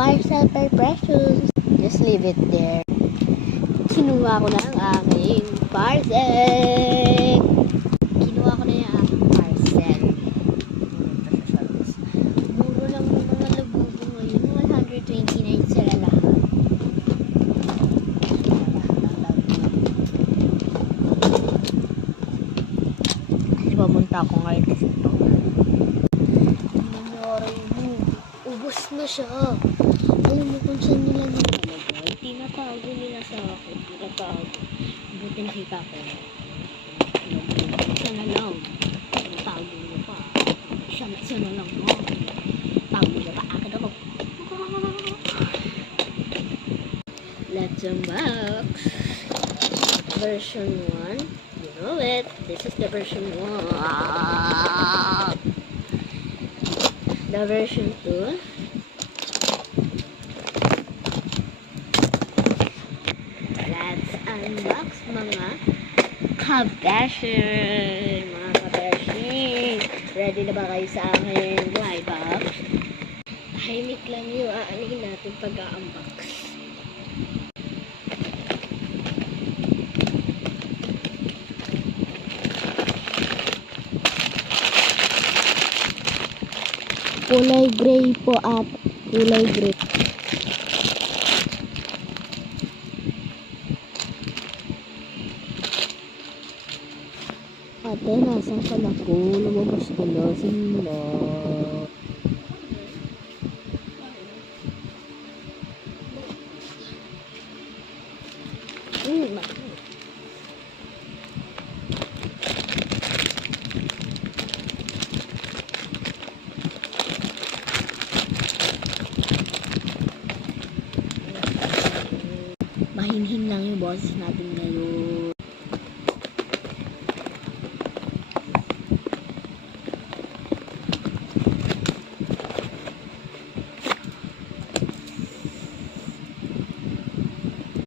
parcel per precious. Just leave it there. Kinuha ko na ang aking parcel. Kinuha ko na yung aking parcel. Muro lang ng mga labubo ngayon. 129 sila lahat. Kasi pamunta ako ngayon kasi ito. Nangyari mo. Ubus na siya. Alam mo kung saan nila nakalagay? Tinatago nila sa akin. Tinatago. Buti nakita ko. Siya na lang. Tinatago niya pa. Siya na lang. Tago niya pa. Akin ako. Let's unbox. Version 1. You know it. This is the version 1. The version 2. Let's unbox mga kabeshi. Mga kabeshi. Ready na ba kayo sa aking live box? Tahimik lang yung aanin natin pag-unbox. Kulay gray po at kulay gray. Ate, nasan ka na ko? Lumabas ko na. Sino? Mahinhin lang yung boses natin ngayon.